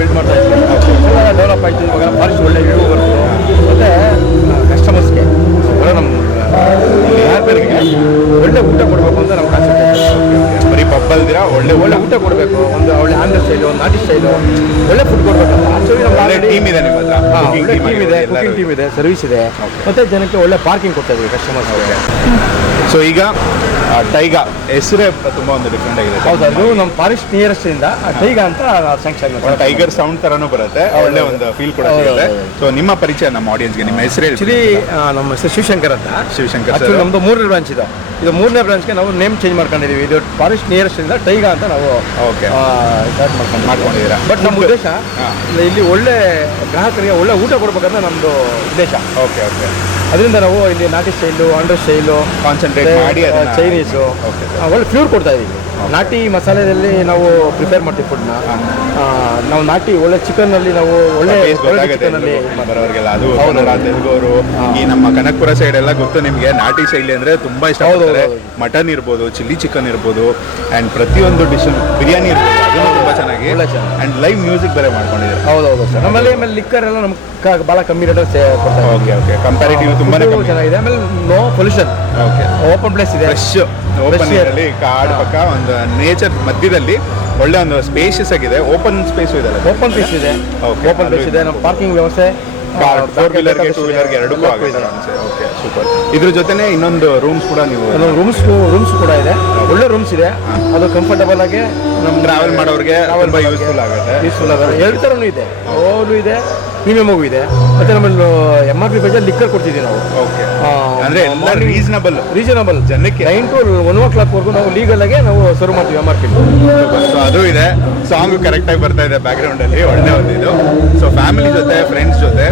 Build ಮಾಡ್ತಾ ಇದ್ವಿ. Develop ಆಯಿತು. ಇವಾಗ ಫಾರೆಸ್ಟ್ ಒಳ್ಳೆ ವ್ಯೂ ಬರುತ್ತೆ. ಮತ್ತು ಕಸ್ಟಮರ್ಸ್ಗೆ ಒಳ್ಳೆ ನಮ್ಮ ವ್ಯಾಪಾರಿಗೆ ಒಳ್ಳೆ ಊಟ ಕೊಡಬೇಕು ಅಂತ ನಾವು ಕಾನ್ಸೆಪ್ಟ್. ಬರೀ ಪಬ್ ಅಲ್ದಿರಾ ಒಳ್ಳೆ ಊಟ ಕೊಡಬೇಕು. ಒಂದು ಒಳ್ಳೆ ಆಂಧ್ರ ಸ್ಟೈಲು, ಒಂದು ನಾಟಿ ಸ್ಟೈಲು, ಒಳ್ಳೆ ಫುಡ್ ಕೊಡಬೇಕು. ಆಕ್ಚುಲಿ ನಮ್ಮ ಟೀಮ್ ಇದೆ ನಿಮ್ಮ ಹತ್ರ? ಒಳ್ಳೆ ಟೀಮ್ ಇದೆ, ಕುಕಿಂಗ್ ಟೀಮ್ ಇದೆ, ಸರ್ವಿಸ್ ಇದೆ. ಮತ್ತು ಜನಕ್ಕೆ ಒಳ್ಳೆ ಪಾರ್ಕಿಂಗ್ ಕೊಡ್ತಾ ಇದ್ದೀವಿ ಕಸ್ಟಮರ್ಸ್ಗೆ. ಸೊ ಈಗ ಟೈಗಾ ಹೆಸರೇ ತುಂಬ ಒಂದು ಡಿಫ್ರೆಂಟ್ ಆಗಿದೆ. ಹೌದು, ಅದು ನಮ್ಮ ಫಾರೆಸ್ಟ್ ನಿಯರೆಸ್ಟ್ ಇಂದ ಟೈಗಾ ಅಂತ ಸ್ಯಾಂಕ್ಷನ್. ಟೈಗರ್ ಸೌಂಡ್ ತರನೂ ಬರುತ್ತೆ, ಒಳ್ಳೆ ಒಂದು ಫೀಲ್ ಕೂಡ ಸಿಗುತ್ತೆ. ಸೊ ನಿಮ್ಮ ಪರಿಚಯ ನಮ್ಮ ಆಡಿಯನ್ಸ್ಗೆ, ನಿಮ್ಮ ಹೆಸರು ಆಕ್ಚುಲಿ ನಮ್ಮ ಹೆಸರು ಶಿವಶಂಕರ್ ಅಂತ. ಶಿವಶಂಕರ್ ಆಕ್ಚುಲಿ ನಮ್ಮದು 3ನೇ ಬ್ರಾಂಚ್ ಇದೆ. ಇದು 3ನೇ ಬ್ರಾಂಚ್ಗೆ ನಾವು ನೇಮ್ ಚೇಂಜ್ ಮಾಡ್ಕೊಂಡಿದ್ದೀವಿ. ಇದು ಫಾರೆಸ್ಟ್ ನಿಯರೆಸ್ಟ್ ಇಂದ ಟೈಗಾ ಅಂತ ನಾವು ಮಾಡ್ಕೊಂಡಿದ್ದೀರಾ. ಬಟ್ ನಮ್ಮ ಉದ್ದೇಶ ಇಲ್ಲಿ ಒಳ್ಳೆ ಗ್ರಾಹಕರಿಗೆ ಒಳ್ಳೆ ಊಟ ಕೊಡ್ಬೇಕಂತ ನಮ್ಮದು ಉದ್ದೇಶ. Okay okay. ಅದರಿಂದ ನಾವು ಇಲ್ಲಿ ನಾಟಿ ಸ್ಟೈಲು, ಆಂಧ್ರ ಸ್ಟೈಲು, ಕಾನ್ಸಂಟ್ರೇಟ್ ಮಾಡಿ ಚೈನೀಸು ಒಳ್ಳೆ ಪ್ಯೂರ್ ಕೊಡ್ತಾ ಇದ್ದೀವಿ. ನಾಟಿ ಮಸಾಲೆಯಲ್ಲಿ ನಾವು ಪ್ರಿಪೇರ್ ಮಾಡ್ತೀವಿ ಫುಡ್ನ. ನಾವು ನಾಟಿ ಒಳ್ಳೆ ಚಿಕನ್ನಲ್ಲಿ ನಾವು ಒಳ್ಳೆ ಚಿಕನ್ನಲ್ಲಿ ಬರೋರಿಗೆಲ್ಲ, ಅದು ತೆಲುಗವರು ಈ ನಮ್ಮ ಕನಕಪುರ ಸೈಡ್ ಎಲ್ಲ ಗೊತ್ತು ನಿಮಗೆ. ನಾಟಿ ಶೈಲಿ ಅಂದರೆ ತುಂಬ ಇಷ್ಟ ಆಗ್ತಾರೆ. ಮಟನ್ ಇರ್ಬೋದು, ಚಿಲ್ಲಿ ಚಿಕನ್ ಇರ್ಬೋದು, ಆ್ಯಂಡ್ ಪ್ರತಿಯೊಂದು ಡಿಶ್, ಬಿರಿಯಾನಿ ಇರ್ಬೋದು, ಅದನ್ನು ತುಂಬ ಚೆನ್ನಾಗಿ ಆ್ಯಂಡ್ ಲೈವ್ ಮ್ಯೂಸಿಕ್ ಬೇರೆ ಮಾಡ್ಕೊಂಡಿದ್ದಾರೆ. ಹೌದೌದು ಸರ್. ನಮ್ಮಲ್ಲಿ ಆಮೇಲೆ ಲಿಕ್ಕರ್ ಎಲ್ಲ ನಮ್ಗೆ ಭಾಳ ಕಮ್ಮಿ ರೇಟಲ್ಲಿ ಕೊಡ್ತಾರೆ. Okay okay. ಕಂಪ್ಯಾರಿಟಿವ್ ತುಂಬಾ ಚೆನ್ನಾಗಿದೆ. ಆಮೇಲೆ no pollution. Okay. Open place ಇದೆ. ಫ್ರೆಶ್ ಓಪನ್ ಏರಲ್ಲಿ, ಕಾಡು ಪಕ್ಕ ಒಂದು ನೇಚರ್ ಮಧ್ಯದಲ್ಲಿ ಒಳ್ಳೆ ಒಂದು ಸ್ಪೇಷಿಯಸ್ ಆಗಿದೆ. ಓಪನ್ ಸ್ಪೇಸ್ ಇದೆ. ಓಪನ್ ಪ್ಲೇಸ್ ಇದೆ. ಓಪನ್ ಪ್ಲೇಸ್ ಇದೆ. ನಮ್ಮ ಪಾರ್ಕಿಂಗ್ ವ್ಯವಸ್ಥೆ 4 ವೀಲರ್ಗೆ 2 ವೀಲರ್ಗೆ ಎರಡಕ್ಕೂ ಆಗುತ್ತೆ. Okay, super. ಇದ್ರ ಜೊತೆನೆ ಇನ್ನೊಂದು ರೂಮ್ಸ್ ಕೂಡ ನೀವು ರೂಮ್ಸ್ ಕೂಡ ಇದೆ. ಒಳ್ಳೆ ರೂಮ್ಸ್ ಇದೆ. ಅದು ಕಂಫರ್ಟಬಲ್ ಆಗಿ ನಮ್ಮ ಟ್ರಾವೆಲ್ ಮಾಡೋರಿಗೆ ತುಂಬ ಯೂಸ್ಫುಲ್ ಆಗುತ್ತೆ. 2 ಥರನೂ ಇದೆ. ಓಲು ಇದೆ, ಪ್ರೀಮಿಯಮೂ ಇದೆ. ಮತ್ತು ನಮ್ಮಲ್ಲಿ MRP ಬಜೆಟ್ ಲಿಕ್ಕರ್ ಕೊಡ್ತಿದ್ದೀವಿ ನಾವು. ಓಕೆ. ಅಂದರೆ ಎಲ್ಲ ರೀಸನಬಲ್ ಜನಕ್ಕೆ 9 to 1 o'clock ನಾವು ಲೀಗಲ್ ಆಗಿ ನಾವು ಸರ್ವ್ ಮಾಡ್ತೀವಿ MRP. ಸೊ ಅದು ಇದೆ. ಸಾಂಗ್ ಕರೆಕ್ಟಾಗಿ ಬರ್ತಾ ಇದೆ ಬ್ಯಾಕ್ಗ್ರೌಂಡಲ್ಲಿ, ಒಳ್ಳೆ ಒಂದು ಇದು. ಸೊ ಫ್ಯಾಮಿಲಿ ಜೊತೆ, ಫ್ರೆಂಡ್ಸ್ ಜೊತೆ,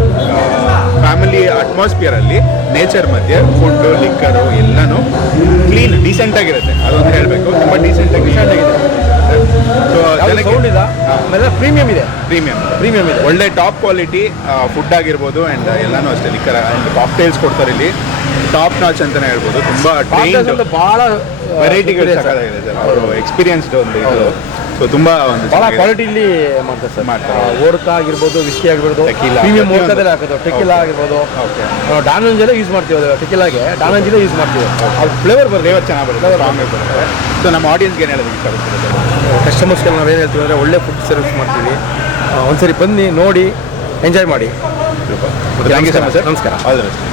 ಫ್ಯಾಮಿಲಿ ಅಟ್ಮಾಸ್ಫಿಯರಲ್ಲಿ, ನೇಚರ್ ಮಧ್ಯೆ ಫುಡ್ಡು, ಲಿಕ್ಕರು ಎಲ್ಲನೂ ಕ್ಲೀನ್, ಡೀಸೆಂಟ್ ಆಗಿರುತ್ತೆ. ಅದೊಂದು ಹೇಳಬೇಕು, ತುಂಬ ಡೀಸೆಂಟ್ ಆಗಿದೆ. ಸೊ ಸೌಂಡ್ ಇದೆ. ಆಮೇಲೆ ಪ್ರೀಮಿಯಂ ಇದೆ. ಪ್ರೀಮಿಯಂ ಇದೆ. ಒಳ್ಳೆ ಟಾಪ್ ಕ್ವಾಲಿಟಿ ಫುಡ್ ಆಗಿರ್ಬೋದು, ಆ್ಯಂಡ್ ಎಲ್ಲನೂ ಅಷ್ಟೇ. ಲಿಕ್ಕರ್ ಆ್ಯಂಡ್ ಕಾಕ್ಟೇಲ್ಸ್ ಕೊಡ್ತಾರೆ ಇಲ್ಲಿ, ಟಾಪ್ ನಾಚ್ ಅಂತಲೇ ಹೇಳ್ಬೋದು. ತುಂಬ ಭಾಳ ವೆರೈಟಿಗಳು ಸಾಕಾಗಿದೆ ಸರ್. ಅವರು ಎಕ್ಸ್ಪೀರಿಯನ್ಸ್ಡ್ ಒಂದು ಇದು. ಸೊ ತುಂಬ ಒಂದು ಭಾಳ ಕ್ವಾಲಿಟಿಲಿ ಮಾಡ್ತಾರೆ ಸರ್. ಓಡ್ಕಾ ಆಗಿರ್ಬೋದು, ವಿಸ್ಕಿ ಆಗಿರ್ಬೋದು, ಪ್ರೀಮಿಯಂ ಓಡ್ಕಾದಲ್ಲೇ ಹಾಕೋದು. ಟೆಕಿಲಾ ಆಗಿರ್ಬೋದು, ಡಾನಂಜೆಲ್ಲ ಯೂಸ್ ಮಾಡ್ತೀವಿ. ಅದು ಟೆಕಿಲಾಗೆ ಡಾನಂಜಿಲೇ ಯೂಸ್ ಮಾಡ್ತೀವಿ. ಅದು ಫ್ಲೇವರ್ ಚೆನ್ನಾಗಿ ಬರುತ್ತೆ. ಸೊ ನಮ್ಮ ಆಡಿಯನ್ಸ್ಗೆ ಏನು ಹೇಳೋದಕ್ಕೆ ಇಷ್ಟಪಡ್ತಾರೆ? ಕಸ್ಟಮರ್ಸ್ಗೆ ನಾವು ಏನು ಹೇಳ್ತೀವಿ ಅಂದರೆ ಒಳ್ಳೆ ಫುಡ್ ಸರ್ವಿಸ್ ಮಾಡ್ತೀವಿ. ಒಂದ್ಸರಿ ಬನ್ನಿ, ನೋಡಿ, ಎಂಜಾಯ್ ಮಾಡಿ. Thank you so much sir. ನಮಸ್ಕಾರ. All the best.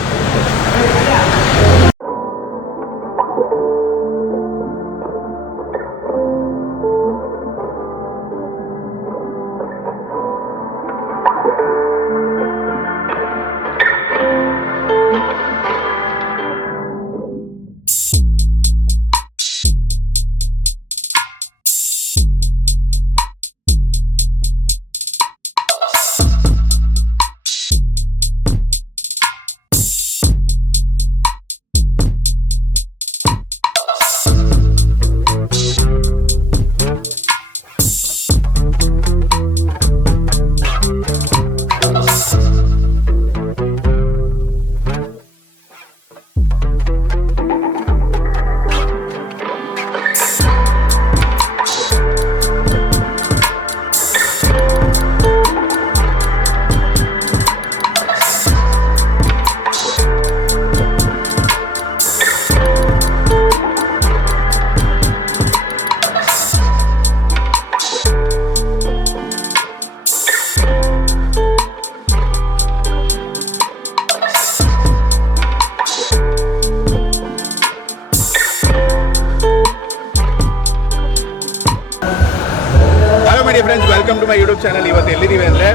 Friends, welcome to my YouTube channel. ಇವತ್ತು ಎಲ್ಲಿದ್ದೀವಿ ಅಂದರೆ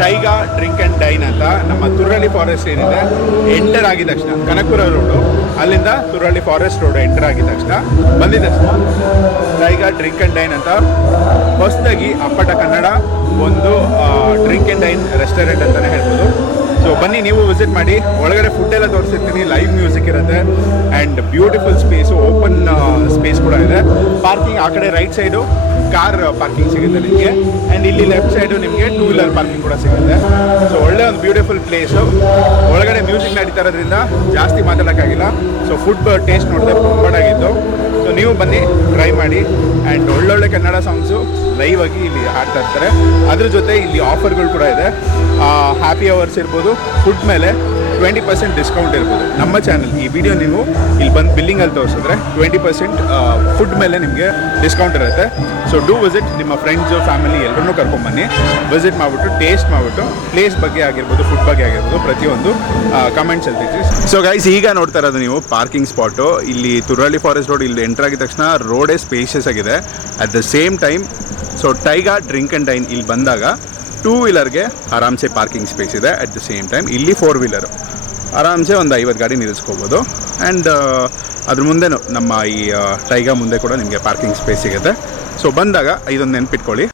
ಟೈಗಾ ಡ್ರಿಂಕ್ ಆ್ಯಂಡ್ ಡೈನ್ ಅಂತ ನಮ್ಮ ತುರಹಳ್ಳಿ ಫಾರೆಸ್ಟ್ ಏನಿದೆ, ಎಂಟರ್ ಆಗಿದ ತಕ್ಷಣ ಕನಕಪುರ ರೋಡು, ಅಲ್ಲಿಂದ ತುರಹಳ್ಳಿ ಫಾರೆಸ್ಟ್ ರೋಡು ಎಂಟರ್ ಆಗಿದ ತಕ್ಷಣ ಬಂದಿದ್ದ ತಕ್ಷಣ ಟೈಗಾ ಡ್ರಿಂಕ್ ಆ್ಯಂಡ್ ಡೈನ್ ಅಂತ ಹೊಸದಾಗಿ ಅಪ್ಪಟ ಕನ್ನಡ ಒಂದು ಡ್ರಿಂಕ್ ಆ್ಯಂಡ್ ಡೈನ್ ರೆಸ್ಟೋರೆಂಟ್ ಅಂತಲೇ ಹೇಳ್ಬೋದು. ಸೊ ಬನ್ನಿ, ನೀವು ವಿಸಿಟ್ ಮಾಡಿ. ಒಳಗಡೆ ಫುಡ್ ಎಲ್ಲ ತೋರಿಸಿರ್ತೀನಿ, ಲೈವ್ ಮ್ಯೂಸಿಕ್ ಇರುತ್ತೆ and beautiful space, open space ಕೂಡ ಇದೆ. ಪಾರ್ಕಿಂಗ್ ಆ ಕಡೆ ರೈಟ್ ಸೈಡು ಕಾರ್ ಪಾರ್ಕಿಂಗ್ ಸಿಗುತ್ತೆ ನಿಮಗೆ, ಆ್ಯಂಡ್ ಇಲ್ಲಿ ಲೆಫ್ಟ್ ಸೈಡು ನಿಮಗೆ 2 ವೀಲರ್ ಪಾರ್ಕಿಂಗ್ ಕೂಡ ಸಿಗುತ್ತೆ. ಸೊ ಒಳ್ಳೆ ಒಂದು ಬ್ಯೂಟಿಫುಲ್ ಪ್ಲೇಸು. ಒಳಗಡೆ ಮ್ಯೂಸಿಕ್ ನಡೀತಾ ಇರೋದ್ರಿಂದ ಜಾಸ್ತಿ ಮಾತಾಡೋಕ್ಕಾಗಿಲ್ಲ. ಸೊ ಫುಡ್ ಟೇಸ್ಟ್ ನೋಡಿದ್ರೆ ತುಂಬಾಗಿತ್ತು. ಸೊ ನೀವು ಬನ್ನಿ ಟ್ರೈ ಮಾಡಿ. ಆ್ಯಂಡ್ ಒಳ್ಳೊಳ್ಳೆ ಕನ್ನಡ ಸಾಂಗ್ಸು ಲೈವ್ ಆಗಿ ಇಲ್ಲಿ ಹಾಡ್ತಾ ಇರ್ತಾರೆ. ಅದ್ರ ಜೊತೆ ಇಲ್ಲಿ ಆಫರ್ಗಳು ಕೂಡ ಇದೆ. ಹ್ಯಾಪಿ ಅವರ್ಸ್ ಇರ್ಬೋದು, ಫುಡ್ ಮೇಲೆ 20% ಡಿಸ್ಕೌಂಟ್ ಇರ್ಬೋದು. ನಮ್ಮ ಚಾನಲ್ ಈ ವಿಡಿಯೋ ನೀವು ಇಲ್ಲಿ ಬಂದು ಬಿಲ್ಲಿಂಗಲ್ಲಿ ತೋರಿಸಿದ್ರೆ 20% ಫುಡ್ ಮೇಲೆ ನಿಮಗೆ ಡಿಸ್ಕೌಂಟ್ ಇರುತ್ತೆ. ಸೊ ಡೂ ವಿಸಿಟ್, ನಿಮ್ಮ ಫ್ರೆಂಡ್ಸು ಫ್ಯಾಮಿಲಿ ಎಲ್ಲರನ್ನೂ ಕರ್ಕೊಂಬನ್ನಿ, ವಿಸಿಟ್ ಮಾಡಿಬಿಟ್ಟು ಟೇಸ್ಟ್ ಮಾಡಿಬಿಟ್ಟು ಪ್ಲೇಸ್ ಬಗ್ಗೆ ಆಗಿರ್ಬೋದು, ಫುಡ್ ಬಗ್ಗೆ ಆಗಿರ್ಬೋದು ಪ್ರತಿಯೊಂದು ಕಮೆಂಟ್ಸ್ ಹೇಳ್ತೀವಿ. ಸೊ ಗೈಸ್, ಈಗ ನೋಡ್ತಾ ಇರೋದು ನೀವು ಪಾರ್ಕಿಂಗ್ ಸ್ಪಾಟು. ಇಲ್ಲಿ ತುರಹಳ್ಳಿ ಫಾರೆಸ್ಟ್ ರೋಡ್ ಇಲ್ಲಿ ಎಂಟರ್ ಆಗಿದ ತಕ್ಷಣ ರೋಡೇ ಸ್ಪೇಷಿಯಸ್ ಆಗಿದೆ. At the same time so taiga drink and dine ಇಲ್ಲಿ ಬಂದಾಗ 2 ವೀಲರ್ಗೆ ಆರಾಮ್ಸೆ ಪಾರ್ಕಿಂಗ್ ಸ್ಪೇಸ್ ಇದೆ. ಅಟ್ ದ ಸೇಮ್ ಟೈಮ್ ಇಲ್ಲಿ 4 ವೀಲರು ಆರಾಮ್ಸೆ ಒಂದು 50 ಗಾಡಿ ನಿಲ್ಲಿಸ್ಕೋಬೋದು. ಆ್ಯಂಡ್ ಅದ್ರ ಮುಂದೆನೂ ನಮ್ಮ ಈ ಟೈಗಾ ಮುಂದೆ ಕೂಡ ನಿಮಗೆ ಪಾರ್ಕಿಂಗ್ ಸ್ಪೇಸ್ ಸಿಗುತ್ತೆ. ಸೊ ಬಂದಾಗ ಇದೊಂದು ನೆನ್ಪಿಟ್ಕೊಳ್ಳಿ.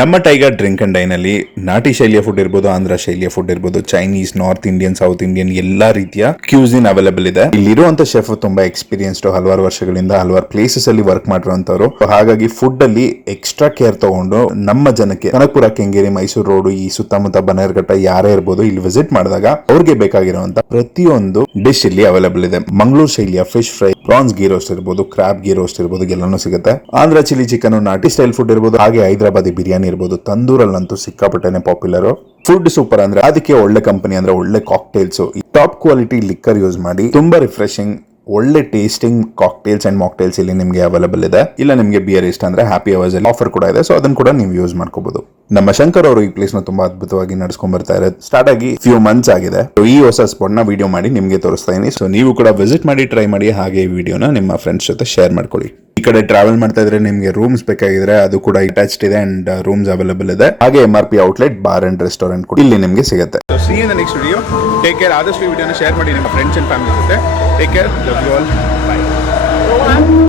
ನಮ್ಮ ಟೈಗರ್ ಡ್ರಿಂಕ್ ಅಂಡ್ ಡೈನಲ್ಲಿ ನಾಟಿ ಶೈಲಿಯ ಫುಡ್ ಇರ್ಬೋದು, ಆಂಧ್ರ ಶೈಲಿಯ ಫುಡ್ ಇರ್ಬೋದು, Chinese, north Indian, south Indian ಎಲ್ಲಾ ರೀತಿಯ ಕ್ಯೂಸಿನ್ ಅವೈಲೇಬಲ್ ಇದೆ. ಇಲ್ಲಿರುವಂತ ಶೆಫ್ ತುಂಬಾ ಎಕ್ಸ್ಪೀರಿಯನ್ಸ್ಡ್, ಹಲವಾರು ವರ್ಷಗಳಿಂದ ಹಲವಾರು ಪ್ಲೇಸಸ್ ಅಲ್ಲಿ ವರ್ಕ್ ಮಾಡಿರುವಂತವ್ರು. ಹಾಗಾಗಿ ಫುಡ್ ಅಲ್ಲಿ ಎಕ್ಸ್ಟ್ರಾ ಕೇರ್ ತಗೊಂಡು ನಮ್ಮ ಜನಕ್ಕೆ ಕನಕಪುರ, ಕೆಂಗೇರಿ, ಮೈಸೂರು ರೋಡ್, ಈ ಸುತ್ತಮುತ್ತ ಬನ್ನೇರುಘಟ್ಟ ಯಾರೇ ಇರ್ಬೋದು ಇಲ್ಲಿ ವಿಸಿಟ್ ಮಾಡಿದಾಗ ಅವ್ರಿಗೆ ಬೇಕಾಗಿರುವಂತ ಪ್ರತಿಯೊಂದು ಡಿಶ್ ಇಲ್ಲಿ ಅವೈಲೇಬಲ್ ಇದೆ. ಮಂಗಳೂರು ಶೈಲಿಯ fish fry, prawns ghee roast ಇರ್ಬೋದು, ಕ್ರಾಬ್ ಗೀ ರೋಸ್ಟ್ ಇರ್ಬೋದು, ಎಲ್ಲಾನು ಸಿಗುತ್ತೆ. ಆಂಧ್ರ ಚಿಲ್ಲಿ ಚಿಕನ್, ನಾಟಿ ಸ್ಟೈಲ್ ಫುಡ್ ಇರ್ಬೋದು, ಹಾಗೆ ಹೈದರಾಬಾದಿ ಬಿರಿಯಾನಿ ಇರ್ಬೋದು. ತಂದೂರಲ್ಲಂತೂ ಸಿಕ್ಕಾಪಟ್ಟೆನೆ ಪಾಪ್ಯುಲರ್. ಫುಡ್ ಸೂಪರ್ ಅಂದ್ರೆ ಅದಕ್ಕೆ ಒಳ್ಳೆ ಕಂಪನಿ ಅಂದ್ರೆ ಒಳ್ಳೆ cocktails, top quality liquor use ಮಾಡಿ ತುಂಬಾ ರಿಫ್ರೆಶಿಂಗ್ ಒಳ್ಳೆ ಟೇಸ್ಟಿಂಗ್ ಕಾಕ್ಟೇಲ್ಸ್ ಅಂಡ್ ಮಾಕ್ಟೇಲ್ಸ್ ಇಲ್ಲಿ ನಿಮಗೆ ಅವೈಲೇಬಲ್ ಇದೆ. ಇಲ್ಲ ನಿಮಗೆ ಬಿಯರ್ ಇಷ್ಟ ಅಂದ್ರೆ ಹ್ಯಾಪಿ ಅವರ್ಸ್ ಅಲ್ಲಿ ಆಫರ್ ಕೂಡ ಇದೆ. ಸೊ ಅದನ್ನ ಕೂಡ ನೀವು ಯೂಸ್ ಮಾಡ್ಕೋಬಹುದು. ನಮ್ಮ ಶಂಕರ್ ಅವರು ಈ ಪ್ಲೇಸ್ ನ ತುಂಬಾ ಅದ್ಭುತವಾಗಿ ನಡ್ಸ್ಕೊಂಡ್ ಬರ್ತಾ ಇದ್ದಾರೆ. ಸ್ಟಾರ್ಟ್ ಆಗಿ ಫ್ಯೂ ಮಂತ್ಸ್ ಆಗಿದೆ. ಈ ಹೊಸ ಸ್ಪಾಟ್ ನ ವಿಡಿಯೋ ಮಾಡಿ ನಿಮಗೆ ತೋರಿಸ್ತಾ ಇದೀನಿ. ಸೊ ನೀವು ಕೂಡ ವಿಸಿಟ್ ಮಾಡಿ, ಟ್ರೈ ಮಾಡಿ, ಹಾಗೆ ಈ ವಿಡಿಯೋನ ನಿಮ್ಮ ಫ್ರೆಂಡ್ಸ್ ಜೊತೆ ಶೇರ್ ಮಾಡ್ಕೊಳ್ಳಿ. ಈ ಕಡೆ ಟ್ರಾವೆಲ್ ಮಾಡ್ತಾ ಇದ್ರೆ ನಿಮಗೆ ರೂಮ್ಸ್ ಬೇಕಾಗಿದ್ರೆ ಅದು ಕೂಡ ಅಟ್ಯಾಚ್ಡ್ ಇದೆ ಅಂಡ್ ರೂಮ್ಸ್ ಅವೈಲೇಬಲ್ ಇದೆ. ಹಾಗೆ MRP outlet bar and restaurant ಕೂಡ ಇಲ್ಲಿ ನಿಮಗೆ ಸಿಗುತ್ತೆ. So see in the next video. Take care. ಆದಷ್ಟು ಈ ವಿಡಿಯೋನ ಶೇರ್ ಮಾಡಿ ನಿಮ್ಮ ಫ್ರೆಂಡ್ಸ್ ಅಂಡ್ ಫ್ಯಾಮಿಲಿ ಜೊತೆ. Take care. Love you all.